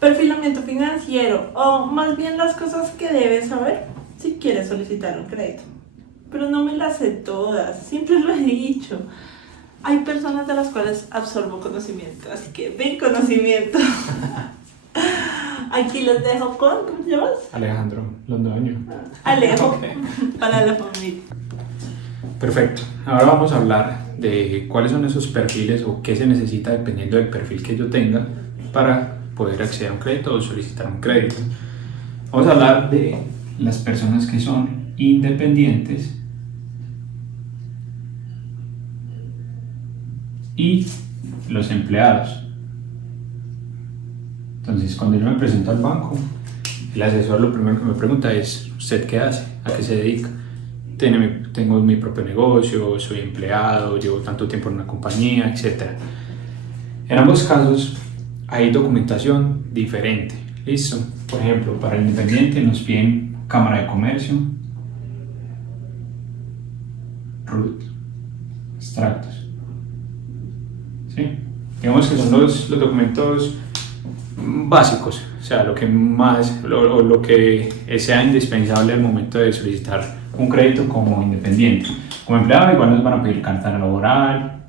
Perfilamiento financiero, o más bien las cosas que debes saber si quieres solicitar un crédito. Pero no me las sé todas, siempre lo he dicho. Hay personas de las cuales absorbo conocimiento, así que ven conocimiento. Aquí los dejo con, ¿cómo te llamas? Alejandro Londoño. Alejo, Okay. para la familia. Perfecto. Ahora vamos a hablar de cuáles son esos perfiles o qué se necesita dependiendo del perfil que yo tenga para poder acceder a un crédito o solicitar un crédito. Vamos a hablar de las personas que son independientes y los empleados. Entonces, cuando yo me presento al banco, el asesor lo primero que me pregunta es: ¿usted qué hace? ¿A qué se dedica? Tengo mi propio negocio, soy empleado, llevo tanto tiempo en una compañía, etc. En ambos casos hay documentación diferente. ¿Listo? Por ejemplo, para el independiente nos piden Cámara de Comercio, RUT, extractos. ¿Sí? Digamos que son los documentos básicos, o sea, lo que más o lo que sea indispensable al momento de solicitar un crédito como independiente. Como empleado igual nos van a pedir carta laboral,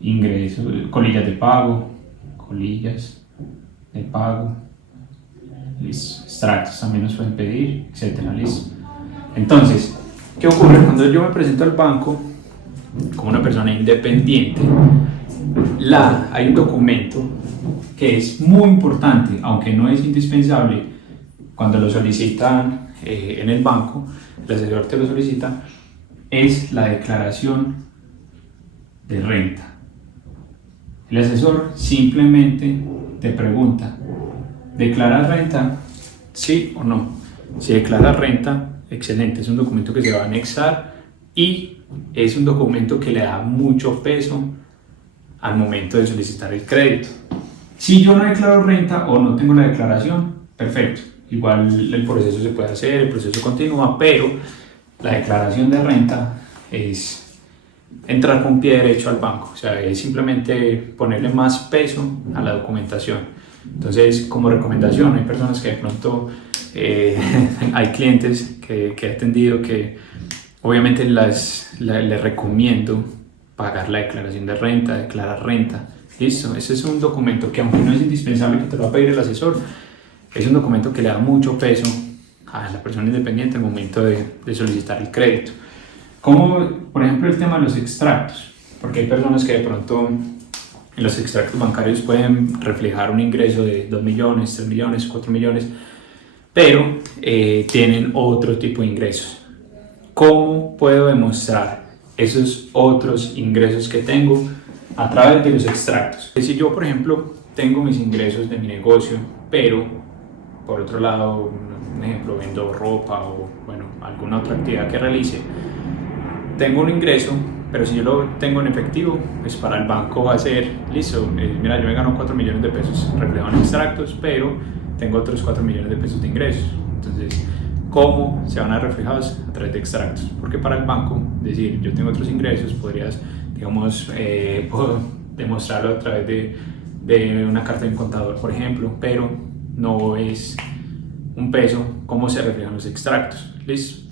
ingresos, colillas de pago, listo, extractos también nos pueden pedir, etcétera, listo. Entonces, ¿qué ocurre cuando yo me presento al banco como una persona independiente? Hay un documento que es muy importante, aunque no es indispensable cuando lo solicitan en el banco, el asesor te lo solicita, es la declaración de renta. El asesor simplemente te pregunta: ¿declaras renta? ¿Sí o no? Si declaras renta, excelente, es un documento que se va a anexar y es un documento que le da mucho peso al momento de solicitar el crédito. Si yo no declaro renta o no tengo la declaración, perfecto, igual el proceso se puede hacer, el proceso continúa, pero la declaración de renta es entrar con pie derecho al banco, o sea, es simplemente ponerle más peso a la documentación. Entonces, como recomendación, hay personas que de pronto, hay clientes que he atendido que obviamente les recomiendo pagar la declaración de renta, declarar renta. Listo, ese es un documento que, aunque no es indispensable que te lo va a pedir el asesor, es un documento que le da mucho peso a la persona independiente al momento de solicitar el crédito. Como por ejemplo el tema de los extractos, porque hay personas que de pronto en los extractos bancarios pueden reflejar un ingreso de 2 millones, 3 millones, 4 millones, pero tienen otro tipo de ingresos. ¿Cómo puedo demostrar esos otros ingresos que tengo? A través de los extractos. Si yo, por ejemplo, tengo mis ingresos de mi negocio, pero por otro lado, un ejemplo, vendo ropa o bueno, alguna otra actividad que realice, tengo un ingreso, pero si yo lo tengo en efectivo, pues para el banco va a ser, listo, mira, yo me gano 4 millones de pesos reflejado en extractos, pero tengo otros 4 millones de pesos de ingresos. Entonces, ¿cómo se van a reflejar? A través de extractos. Porque para el banco, decir, yo tengo otros ingresos, podrías, digamos, demostrarlo a través de una carta de un contador, por ejemplo, pero no es un peso cómo se reflejan los extractos. ¿Listo?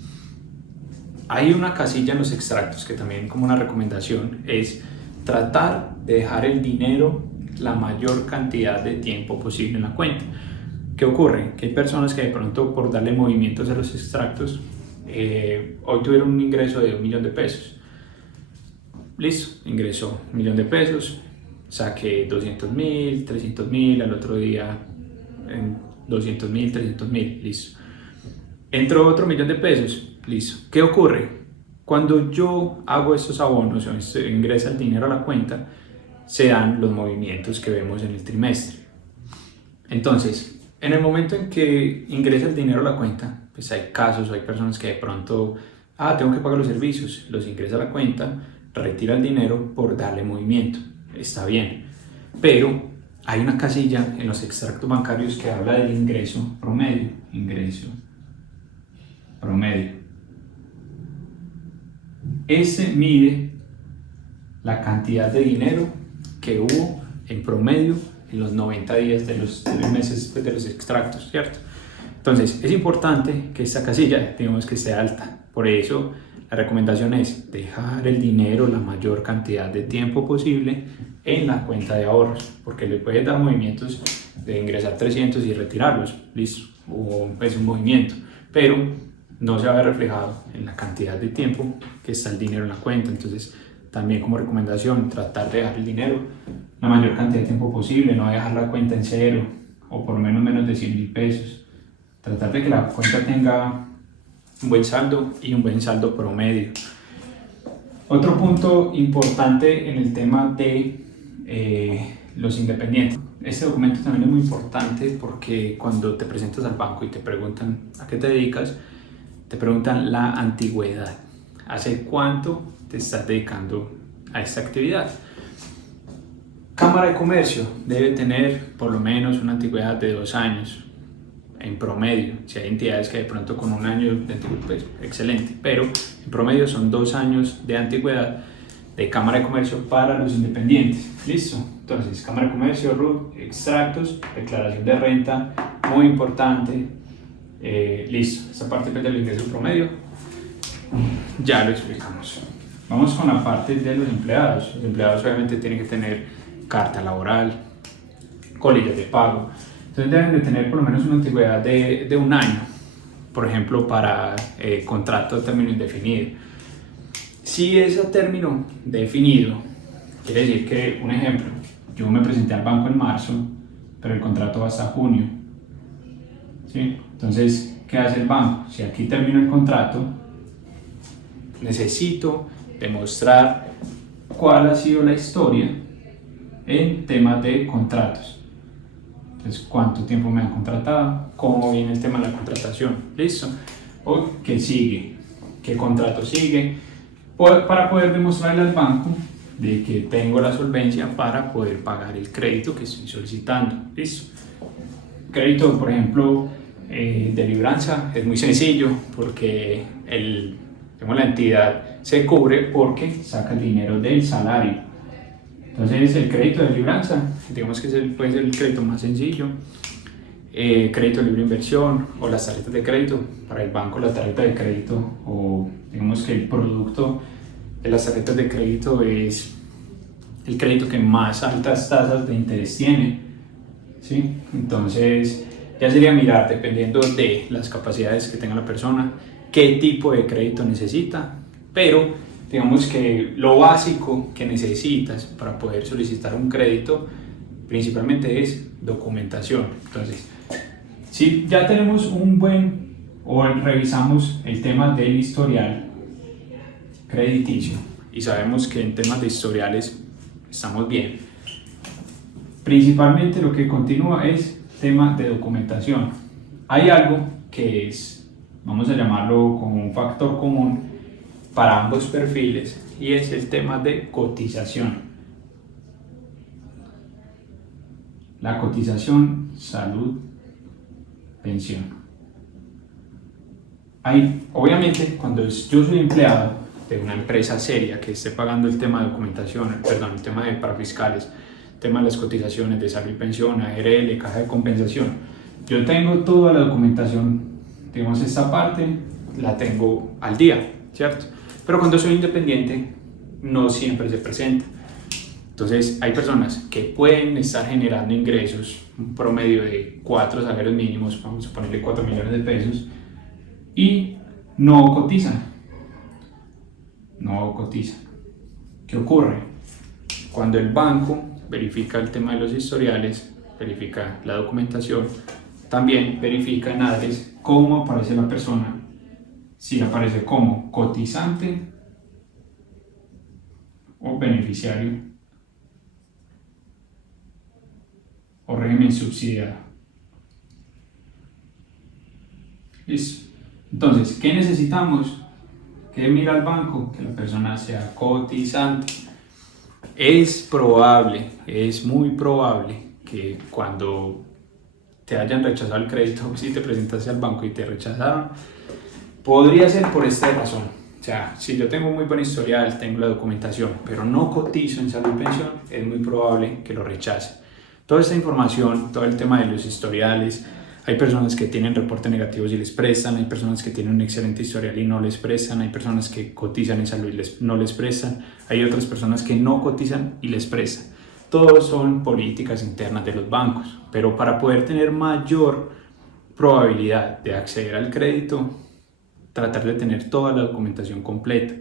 Hay una casilla en los extractos que también, como una recomendación, es tratar de dejar el dinero la mayor cantidad de tiempo posible en la cuenta. ¿Qué ocurre? Que hay personas que de pronto, por darle movimientos a los extractos, hoy tuvieron un ingreso de 1 millón de pesos. Listo, ingresó 1 millón de pesos, saqué 200.000, 300.000, al otro día 200.000, 300.000, listo. Entró otro 1 millón de pesos, listo. ¿Qué ocurre? Cuando yo hago estos abonos o ingresa el dinero a la cuenta, se dan los movimientos que vemos en el trimestre. Entonces, en el momento en que ingresa el dinero a la cuenta, pues hay casos, hay personas que de pronto, tengo que pagar los servicios, los ingresa a la cuenta, retira el dinero por darle movimiento, está bien, pero hay una casilla en los extractos bancarios que habla del ingreso promedio, Este mide la cantidad de dinero que hubo en promedio en los 90 días de los 3 meses de los extractos, ¿cierto? Entonces, es importante que esta casilla, digamos, que esté alta. Por eso, la recomendación es dejar el dinero la mayor cantidad de tiempo posible en la cuenta de ahorros, porque le puede dar movimientos de ingresar 300 y retirarlos, listo, o es un movimiento, pero no se va a ver reflejado en la cantidad de tiempo que está el dinero en la cuenta. Entonces, también como recomendación, tratar de dejar el dinero la mayor cantidad de tiempo posible, no dejar la cuenta en cero o por lo menos de 100.000 pesos. Tratar de que la cuenta tenga un buen saldo y un buen saldo promedio. Otro punto importante en el tema de los independientes. Este documento también es muy importante porque cuando te presentas al banco y te preguntan a qué te dedicas, te preguntan la antigüedad. ¿Hace cuánto te estás dedicando a esta actividad? Cámara de Comercio debe tener por lo menos una antigüedad de 2 años en promedio. Si hay entidades que de pronto con 1 año de antigüedad, pues excelente, pero en promedio son 2 años de antigüedad de Cámara de Comercio para los independientes. Listo. Entonces, Cámara de Comercio, RUT, extractos, declaración de renta, muy importante. Listo. Esta parte del ingreso promedio ya lo explicamos. Vamos con la parte de los empleados. Los empleados obviamente tienen que tener carta laboral, colillas de pago. Entonces deben de tener por lo menos una antigüedad de 1 año, por ejemplo, para contrato de término indefinido. Si es a término definido, quiere decir que, un ejemplo, yo me presenté al banco en marzo, pero el contrato va hasta junio. ¿Sí? Entonces, ¿qué hace el banco? Si aquí termino el contrato, necesito demostrar cuál ha sido la historia en temas de contratos. Entonces, ¿cuánto tiempo me han contratado? ¿Cómo viene el tema de la contratación? ¿Listo? ¿O qué sigue? ¿Qué contrato sigue? Para poder demostrarle al banco de que tengo la solvencia para poder pagar el crédito que estoy solicitando. ¿Listo? Crédito, por ejemplo, de libranza es muy sencillo porque la entidad se cubre porque saca el dinero del salario. Entonces, el crédito de libranza, digamos que puede ser el crédito más sencillo, crédito libre inversión o las tarjetas de crédito. Para el banco, la tarjeta de crédito, o digamos que el producto de las tarjetas de crédito es el crédito que más altas tasas de interés tiene, ¿sí? Entonces, ya sería mirar, dependiendo de las capacidades que tenga la persona, qué tipo de crédito necesita, pero digamos que lo básico que necesitas para poder solicitar un crédito principalmente es documentación. Entonces, si ya tenemos o revisamos el tema del historial crediticio y sabemos que en temas de historiales estamos bien, principalmente lo que continúa es tema de documentación. Hay algo que es, vamos a llamarlo como un factor común para ambos perfiles, y es el tema de cotización. La cotización, salud, pensión. Obviamente, cuando yo soy empleado de una empresa seria que esté pagando el tema de documentación, el tema de parafiscales, el tema de las cotizaciones de salud y pensión, ARL, caja de compensación, yo tengo toda la documentación, digamos, esta parte la tengo al día, ¿cierto? Pero cuando soy independiente, no siempre se presenta. Entonces, hay personas que pueden estar generando ingresos, un promedio de 4 salarios mínimos, vamos a ponerle 4 millones de pesos, y no cotizan. No cotizan. ¿Qué ocurre? Cuando el banco verifica el tema de los historiales, verifica la documentación, también verifica en ADRES cómo aparece la persona. Si aparece como cotizante o beneficiario o régimen subsidiado. Listo. Entonces, ¿qué necesitamos? ¿Qué mira el banco? Que la persona sea cotizante. Es muy probable que cuando te hayan rechazado el crédito, si te presentaste al banco y te rechazaron, podría ser por esta razón. O sea, si yo tengo muy buen historial, tengo la documentación, pero no cotizo en salud y pensión, es muy probable que lo rechace. Toda esta información, todo el tema de los historiales, hay personas que tienen reportes negativos y les prestan, hay personas que tienen un excelente historial y no les prestan, hay personas que cotizan en salud y no les prestan, hay otras personas que no cotizan y les prestan. Todos son políticas internas de los bancos, pero para poder tener mayor probabilidad de acceder al crédito, tratar de tener toda la documentación completa,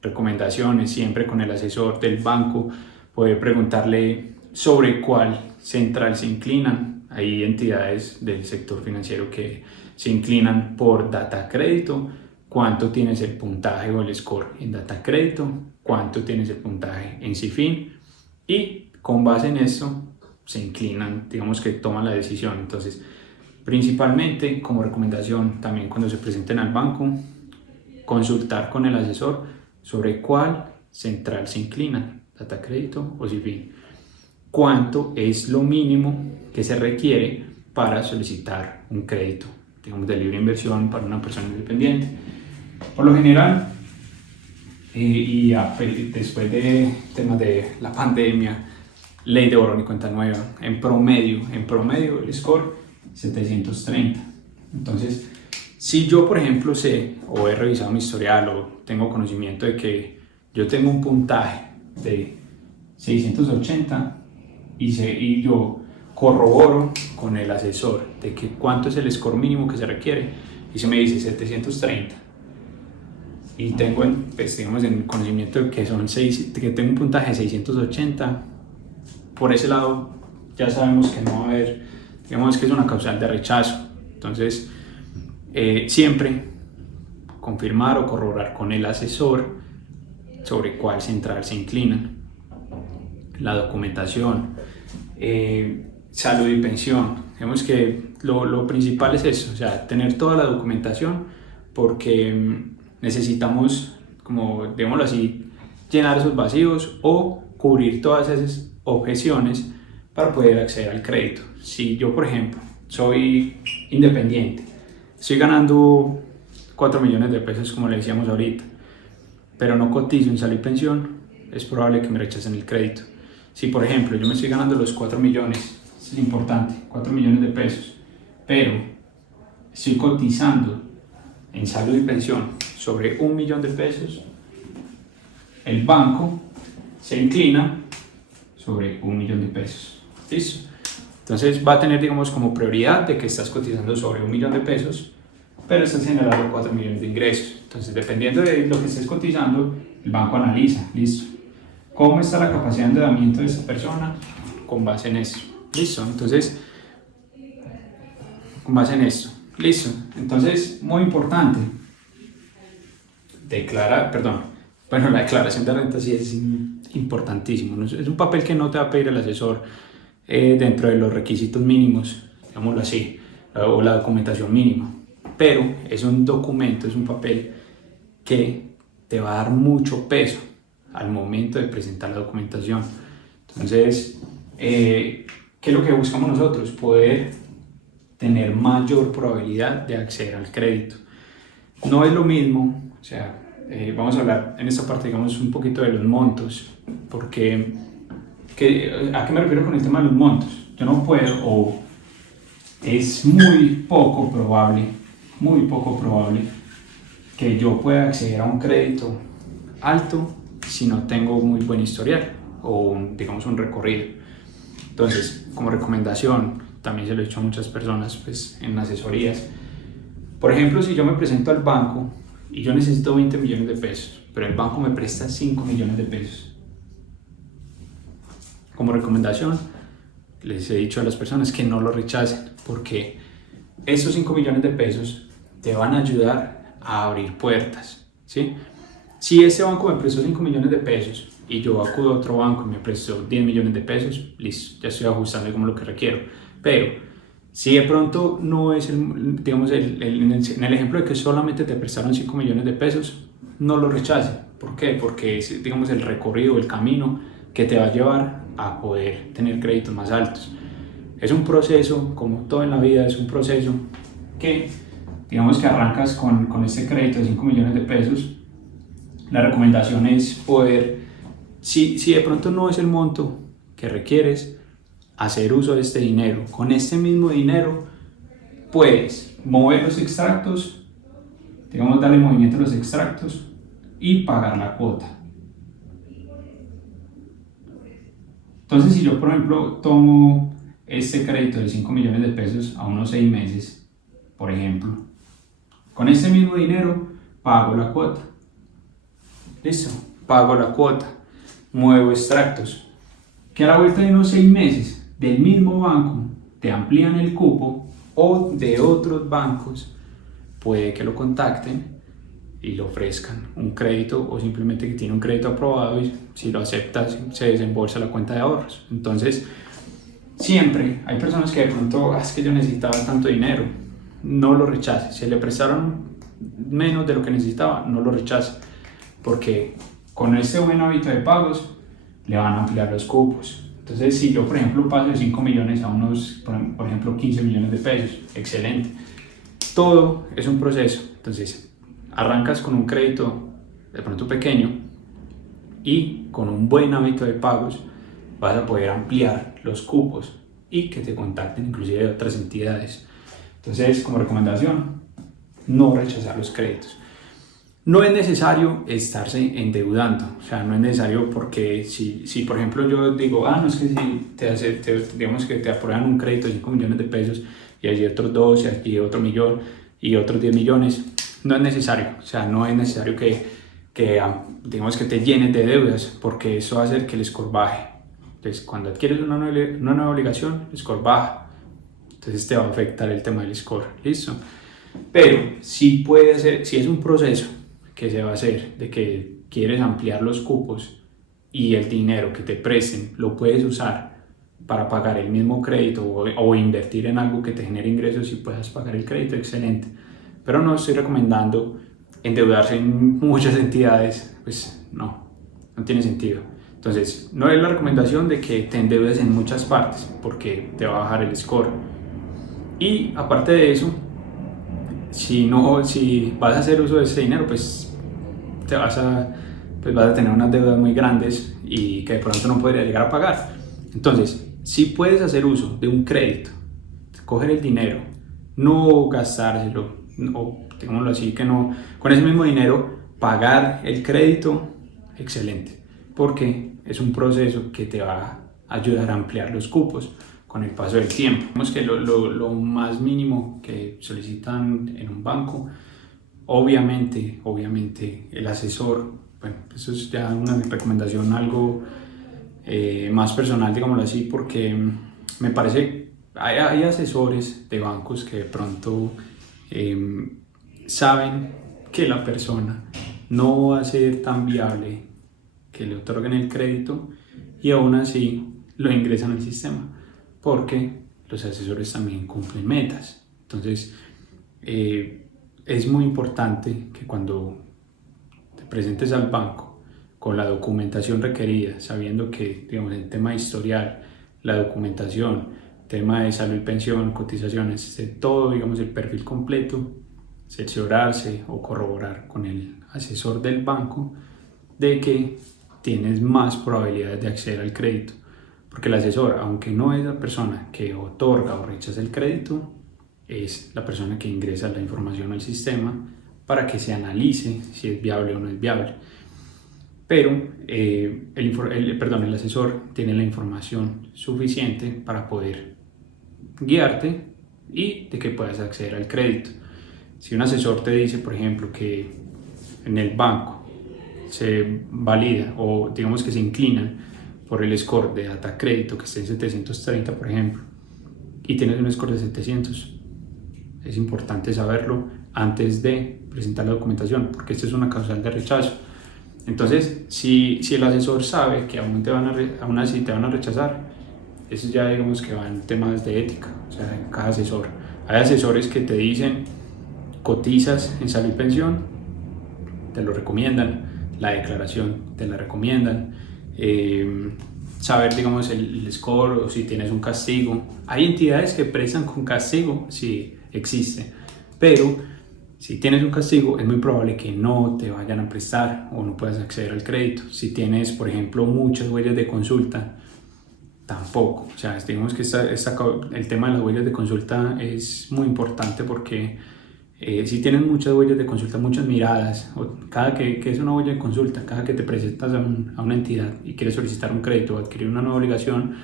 recomendaciones siempre con el asesor del banco, poder preguntarle sobre cuál central se inclinan. Hay entidades del sector financiero que se inclinan por data crédito, cuánto tienes el puntaje o el score en data crédito, cuánto tienes el puntaje en CIFIN, y con base en eso se inclinan, digamos que toman la decisión. Entonces, principalmente como recomendación también cuando se presenten al banco, consultar con el asesor sobre cuál central se inclinan, data crédito o CIFIN. Cuánto es lo mínimo que se requiere para solicitar un crédito, digamos, de libre inversión para una persona independiente. Por lo general, después de temas de la pandemia, ley de borrón y cuenta nueva, en promedio el score 730. Entonces, si yo, por ejemplo, sé o he revisado mi historial o tengo conocimiento de que yo tengo un puntaje de 680 y yo corroboro con el asesor de que cuánto es el score mínimo que se requiere y se me dice 730 y tengo pues, digamos, en conocimiento de que, que tengo un puntaje de 680, por ese lado ya sabemos que no va a haber, digamos que es una causal de rechazo. Entonces, siempre confirmar o corroborar con el asesor sobre cuál central se inclinan, la documentación, salud y pensión. Digamos que lo principal es eso, o sea, tener toda la documentación, porque necesitamos, como digámoslo así, llenar esos vacíos o cubrir todas esas objeciones para poder acceder al crédito. Si yo, por ejemplo, soy independiente, estoy ganando 4 millones de pesos, como le decíamos ahorita, pero no cotizo en salud y pensión, es probable que me rechacen el crédito. Si, por ejemplo, yo me estoy ganando los 4 millones, es importante, 4 millones de pesos, pero estoy cotizando en salud y pensión sobre 1 millón de pesos, el banco se inclina sobre 1 millón de pesos. ¿Listo? Entonces va a tener, digamos, como prioridad de que estás cotizando sobre 1 millón de pesos, pero estás generando 4 millones de ingresos. Entonces, dependiendo de lo que estés cotizando, el banco analiza, listo, cómo está la capacidad de endeudamiento de esta persona con base en eso. Listo, entonces, con base en esto. Listo, entonces, muy importante, la declaración de renta sí es importantísimo, ¿no? Es un papel que no te va a pedir el asesor dentro de los requisitos mínimos, digámoslo así, o la documentación mínima, pero es un documento, es un papel que te va a dar mucho peso al momento de presentar la documentación. Entonces, ¿qué es lo que buscamos nosotros? Poder tener mayor probabilidad de acceder al crédito. No es lo mismo, o sea, vamos a hablar en esta parte, digamos, un poquito de los montos, porque ¿a qué me refiero con el tema de los montos? Yo no puedo, o es muy poco probable que yo pueda acceder a un crédito alto si no tengo muy buen historial o digamos un recorrido. Entonces, como recomendación, también se lo he dicho a muchas personas pues, en asesorías. Por ejemplo, si yo me presento al banco y yo necesito 20 millones de pesos, pero el banco me presta 5 millones de pesos. Como recomendación, les he dicho a las personas que no lo rechacen, porque esos 5 millones de pesos te van a ayudar a abrir puertas, ¿sí? Si ese banco me prestó 5 millones de pesos y yo acudo a otro banco y me prestó 10 millones de pesos, listo, ya estoy ajustando como lo que requiero. Pero si de pronto no es, digamos, en el ejemplo de que solamente te prestaron 5 millones de pesos, no lo rechaces. ¿Por qué? Porque es, digamos, el recorrido, el camino que te va a llevar a poder tener créditos más altos. Es un proceso, como todo en la vida, es un proceso que, digamos que arrancas con este crédito de 5 millones de pesos la recomendación es poder, si de pronto no es el monto que requieres, hacer uso de este dinero. Con este mismo dinero puedes mover los extractos, digamos darle movimiento a los extractos y pagar la cuota. Entonces, si yo por ejemplo tomo este crédito de 5 millones de pesos a unos 6 meses, por ejemplo, con este mismo dinero pago la cuota. Listo, pago la cuota, muevo extractos, que a la vuelta de unos 6 meses del mismo banco te amplían el cupo, o de otros bancos puede que lo contacten y le ofrezcan un crédito, o simplemente que tiene un crédito aprobado y si lo aceptas se desembolsa la cuenta de ahorros. Entonces siempre hay personas que de pronto, es que yo necesitaba tanto dinero, no lo rechaces. Si le prestaron menos de lo que necesitaba, no lo rechaces, porque con este buen hábito de pagos le van a ampliar los cupos. Entonces, si yo por ejemplo paso de 5 millones a unos, por ejemplo, 15 millones de pesos, excelente. Todo es un proceso. Entonces, arrancas con un crédito de pronto pequeño y con un buen hábito de pagos vas a poder ampliar los cupos y que te contacten inclusive de otras entidades. Entonces, como recomendación, no rechazar los créditos. No es necesario estarse endeudando, o sea, no es necesario, porque si por ejemplo yo digo, no es que si digamos que te aprueban un crédito de 5 millones de pesos y allí otros 2 y aquí otro millón y otros 10 millones, no es necesario, o sea, no es necesario que digamos que te llenes de deudas, porque eso va a hacer que el score baje. Entonces, cuando adquieres una nueva obligación, el score baja, entonces te va a afectar el tema del score, ¿listo? Pero sí puede ser, si es un proceso que se va a hacer de que quieres ampliar los cupos y el dinero que te presten lo puedes usar para pagar el mismo crédito o invertir en algo que te genere ingresos y puedas pagar el crédito, excelente. Pero no estoy recomendando endeudarse en muchas entidades, pues no tiene sentido. Entonces, no es la recomendación de que te endeudes en muchas partes, porque te va a bajar el score. Y aparte de eso, si vas a hacer uso de ese dinero, pues vas a tener unas deudas muy grandes y que de pronto no podrías llegar a pagar. Entonces, si puedes hacer uso de un crédito, coger el dinero, no gastárselo, o digámoslo así, que no, con ese mismo dinero pagar el crédito, excelente, porque es un proceso que te va a ayudar a ampliar los cupos con el paso del tiempo. Vemos que lo más mínimo que solicitan en un banco, obviamente el asesor, bueno, eso es ya una recomendación algo más personal, digámoslo así, porque me parece, hay asesores de bancos que de pronto saben que la persona no va a ser tan viable que le otorguen el crédito y aún así lo ingresan al sistema, porque los asesores también cumplen metas. Entonces, es muy importante que cuando te presentes al banco con la documentación requerida, sabiendo que, digamos, el tema historial, la documentación, tema de salud y pensión, cotizaciones, todo, digamos, el perfil completo, cerciorarse o corroborar con el asesor del banco de que tienes más probabilidades de acceder al crédito, porque el asesor, aunque no es la persona que otorga o rechaza el crédito, es la persona que ingresa la información al sistema para que se analice si es viable o no es viable. Pero el asesor tiene la información suficiente para poder guiarte y de que puedas acceder al crédito. Si un asesor te dice, por ejemplo, que en el banco se valida o digamos que se inclinan por el score de data crédito que esté en 730, por ejemplo, y tienes un score de 700, es importante saberlo antes de presentar la documentación, porque esta es una causal de rechazo. Entonces, si el asesor sabe que aún así te van a rechazar, eso ya digamos que va en temas de ética, o sea, en cada asesor. Hay asesores que te dicen, cotizas en salud y pensión, te lo recomiendan, la declaración te la recomiendan, saber, digamos, el score o si tienes un castigo. Hay entidades que prestan con castigo, sí existe, pero Si tienes un castigo, es muy probable que no te vayan a prestar o no puedas acceder al crédito. Si tienes, por ejemplo, muchas huellas de consulta, tampoco. O sea, digamos que el tema de las huellas de consulta es muy importante porque si tienes muchas huellas de consulta, muchas miradas, o cada que es una huella de consulta, cada que te presentas a una entidad y quieres solicitar un crédito o adquirir una nueva obligación,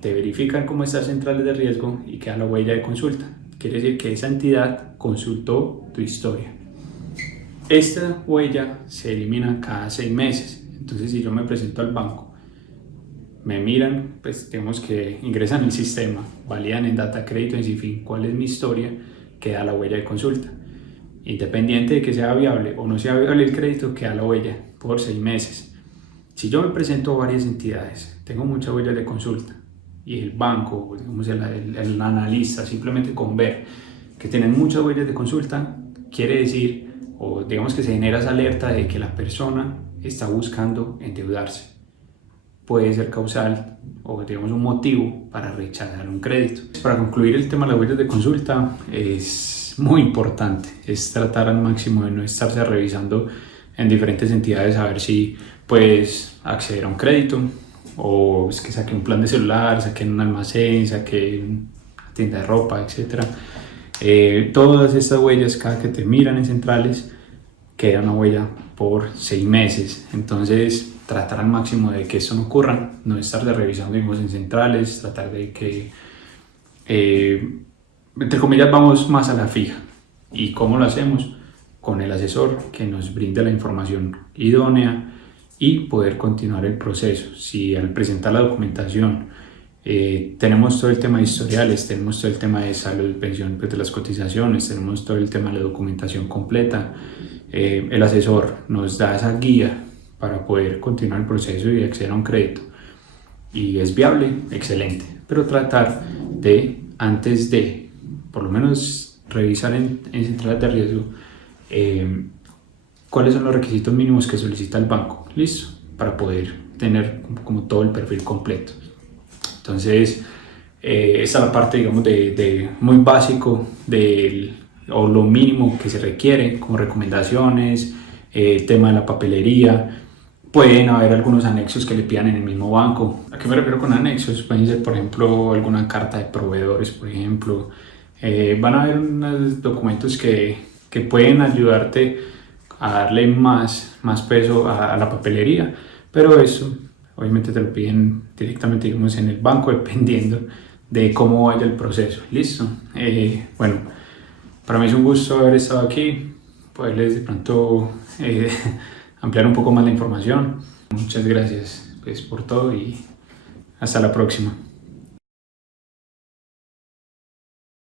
te verifican cómo están centrales de riesgo y queda la huella de consulta. Quiere decir que esa entidad consultó tu historia. Esta huella se elimina cada 6 meses. Entonces, si yo me presento al banco, me miran, pues digamos que ingresan el sistema, validan en data crédito en fin cuál es mi historia, queda la huella de consulta. Independiente de que sea viable o no sea viable el crédito, queda la huella por 6 meses. Si yo me presento a varias entidades, tengo muchas huellas de consulta, y el banco, digamos el analista, simplemente con ver que tienen muchas huellas de consulta, quiere decir, o digamos que se genera esa alerta de que la persona está buscando endeudarse. Puede ser causal o digamos un motivo para rechazar un crédito. Para concluir el tema de las huellas de consulta, es muy importante, es tratar al máximo de no estarse revisando en diferentes entidades a ver si puedes acceder a un crédito, o es que saqué un plan de celular, saqué en un almacén, saqué una tienda de ropa, etc. Todas estas huellas, cada que te miran en centrales, queda una huella por 6 meses. Entonces, tratar al máximo de que eso no ocurra, no estar revisando en centrales, tratar de que, entre comillas, vamos más a la fija. ¿Y cómo lo hacemos? Con el asesor que nos brinde la información idónea y poder continuar el proceso. Si al presentar la documentación tenemos todo el tema de historiales, tenemos todo el tema de salud, pensión, pues, de las cotizaciones, tenemos todo el tema de la documentación completa, el asesor nos da esa guía para poder continuar el proceso y acceder a un crédito y es viable, excelente, pero tratar de, antes de, por lo menos revisar en centrales de riesgo cuáles son los requisitos mínimos que solicita el banco, listo, para poder tener como todo el perfil completo. Entonces, esta es la parte, digamos, de muy básico o lo mínimo que se requiere, como recomendaciones, tema de la papelería. Pueden haber algunos anexos que le pidan en el mismo banco. ¿A qué me refiero con anexos? Pueden ser, por ejemplo, alguna carta de proveedores, por ejemplo. Van a haber unos documentos que pueden ayudarte a darle más peso a la papelería, pero eso obviamente te lo piden directamente, digamos, en el banco, dependiendo de cómo vaya el proceso. Listo. Bueno, para mí es un gusto haber estado aquí, poderles de pronto ampliar un poco más la información. Muchas gracias, pues, por todo y hasta la próxima.